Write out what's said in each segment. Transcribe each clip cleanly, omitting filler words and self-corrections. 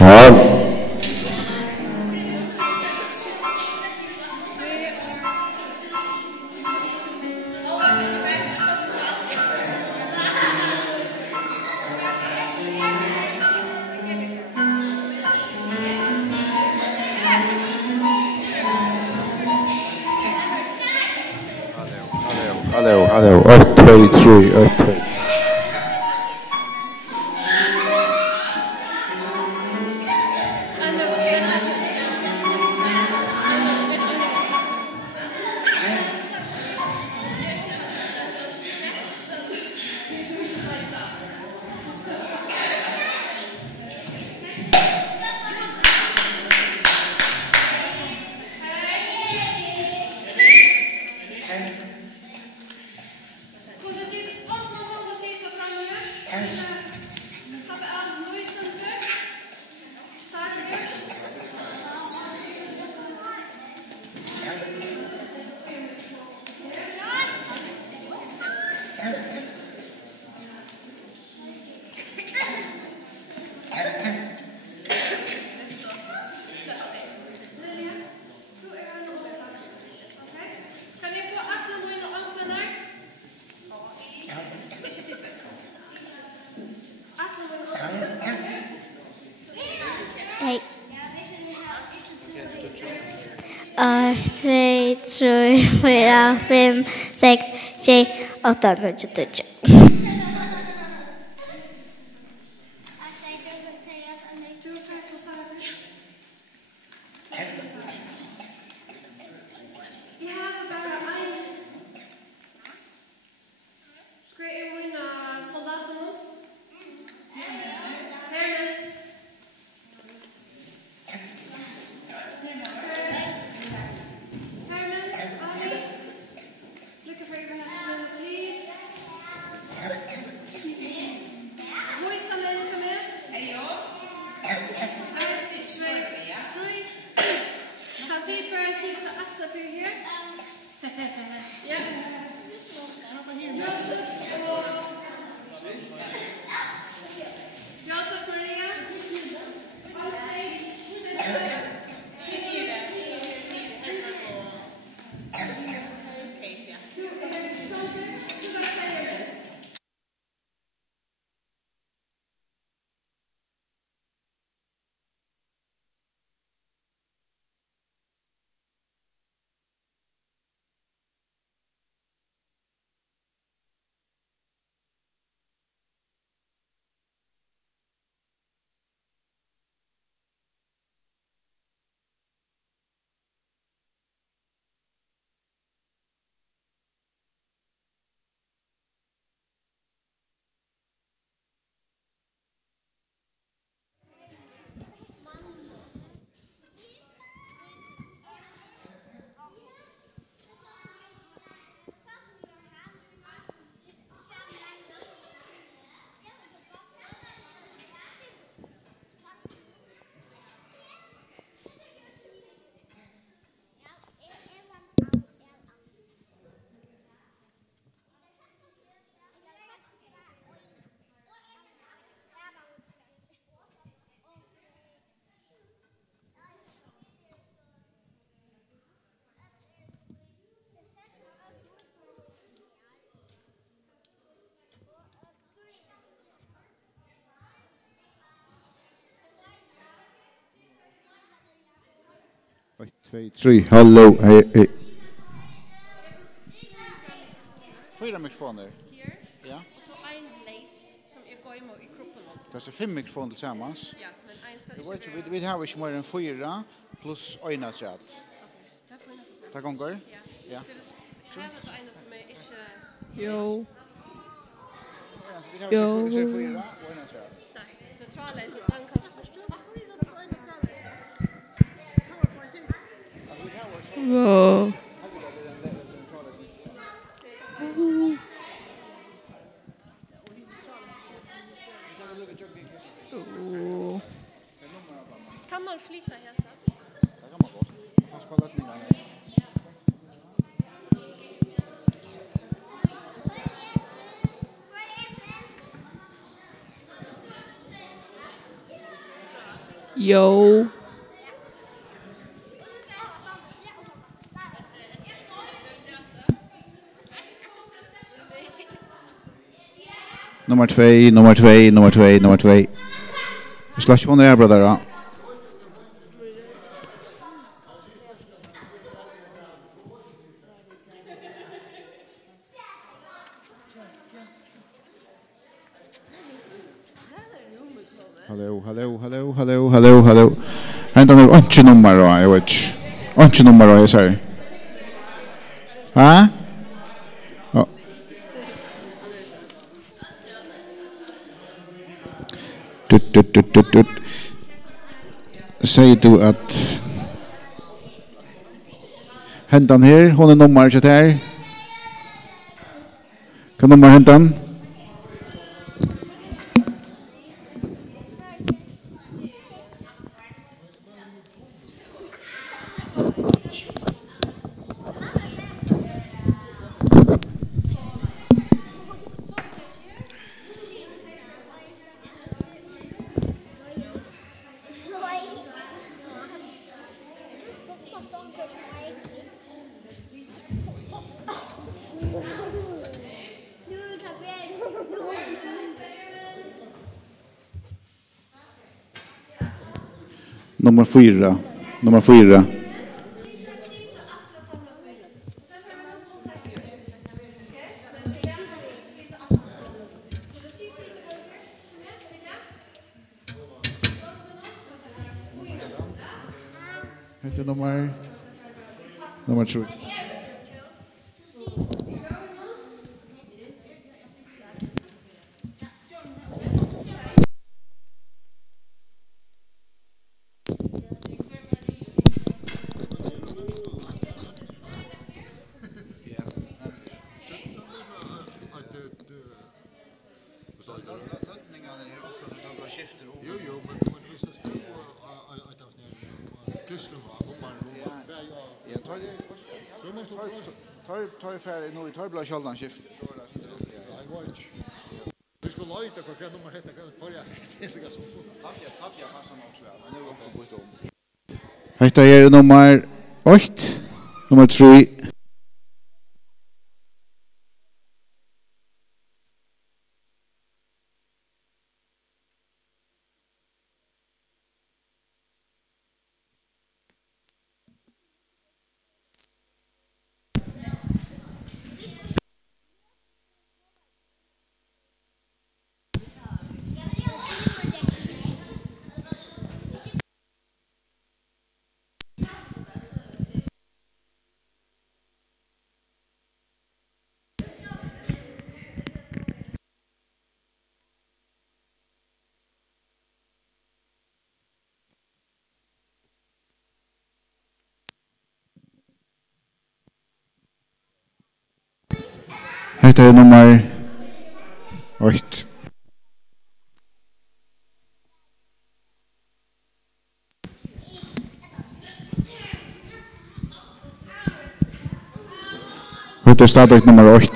Ja. Hallå, 1, 2, 3, 1, 2. Hej. 2, 3, 4, 5, 6, 7, 8, 9, 10. Ett, två, tre, hallå, hej. 4 mikrofoner. Ja. Och så en lace som är går i kroppen. Det är så 5 mikrofoner tillsammans. Ja, men en ska Det vet vi har inte mer än 4 plus ena chat. Det går? Ja. Ja. Så här är det en som är inte Jo. Vi har 4 och ena chat. nej, det tror jag är den kan Wow. kan man flytta här så? Det kan man gott. Pass på lötningarna. Jo. Nummer 2, nummer 2, nummer 2, nummer 2. Slash on there, brother. Hallo, hallo, hallo, hallo, hallo, hallo. Hentan er ikke nummer, jeg vet ikke. Ikke nummer, jeg sier. Hæ? Ja. Tut. Sier du at hentan her, hun er nummer ikke her? Hva nummer hentan? Nummer 4. Nummer 4. Hette nummer 3. Tar färdig nu, tar blå sköldan skift. Vi skulle lojta på hva nummer heter, for jeg tillega som. Tapja passar nog så men nu går det om. Hetta er nummer 8, nummer 3. Hetta er nummer 8. Hetta er stadig nummer 8.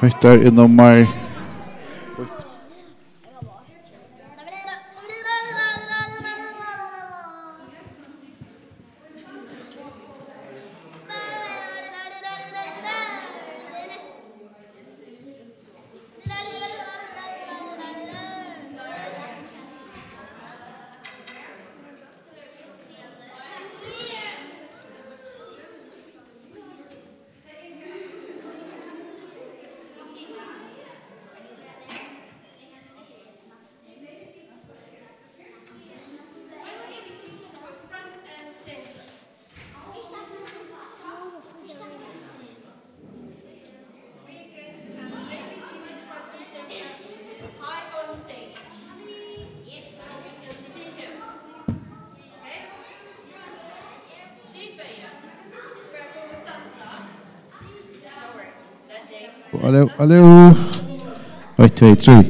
Hetta er nummer Hallo. 1, 2, 3.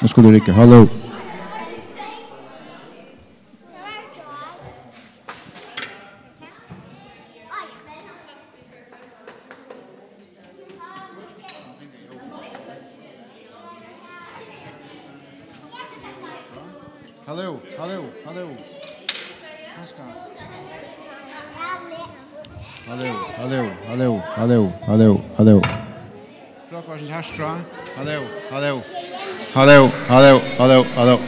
Nu ska du rycka. Hallå. Hallå. Fråkvarsens härstra. Hallå.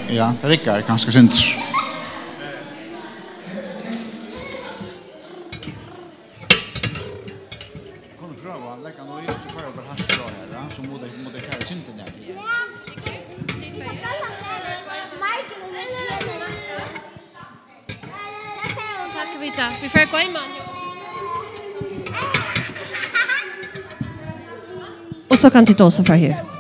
Ja, det rickar ganska synd. Kommer pröva att lägga något i och så kör jag på härstra här. Så mot det färre synten där. Tack Vita. Vi får gå in man. Och så kan du ta oss från här.